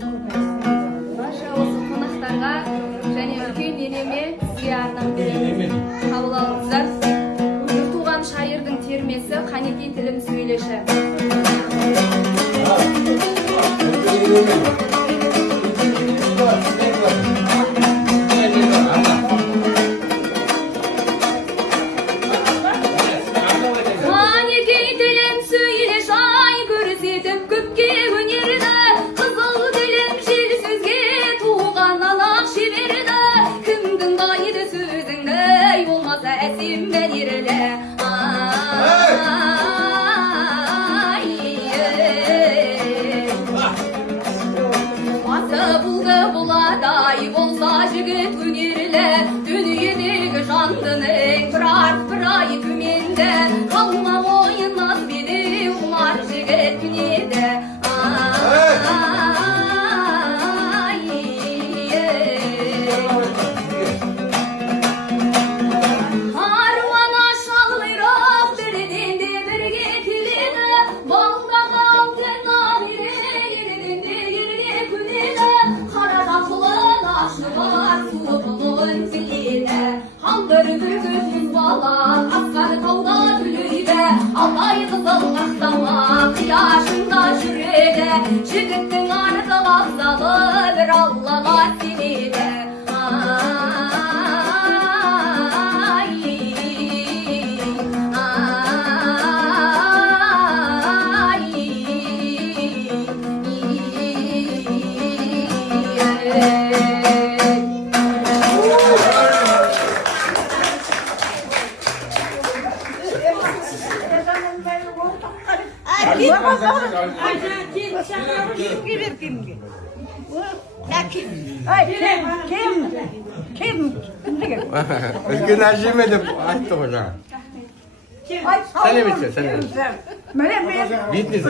Başı olsun konaklarga және үлкен енеме сізге арнап беремін. Қабыл алыңыздар. Туған шайырдың термесі қанекей тілім сөйлеші. Қанекей тілім сөйлеш, ай көрсетіп көпке өнерді. Қызыл тілім жел сөзге туған алақ шеберді. Кімдің байыды сөзіңді, болмаса әсем бәнерлі. Басы бұлғы бұладай болса жігіт өнерлі. Дүниедегі жандының бір ай төменді. Қалма ойыннан беді олар жігіт дүниеді. Аруана шалғырап бірден де бірге келеді. Балдағы алтын абире елден де елге көнеді. Қараға құлын ашылар суы бұлын тіледі. Қаңғыр бүркіт мұз бала асқар тауда түлейді. Алтай қызыл қақтама қияшында жүреді. Жігіттің арғы абзалы бір аллаға сенеді. Özgün Hacime de açtı hocam. Sen ne biçiyorsun? Sen ne biçiyorsun? Bitmedi.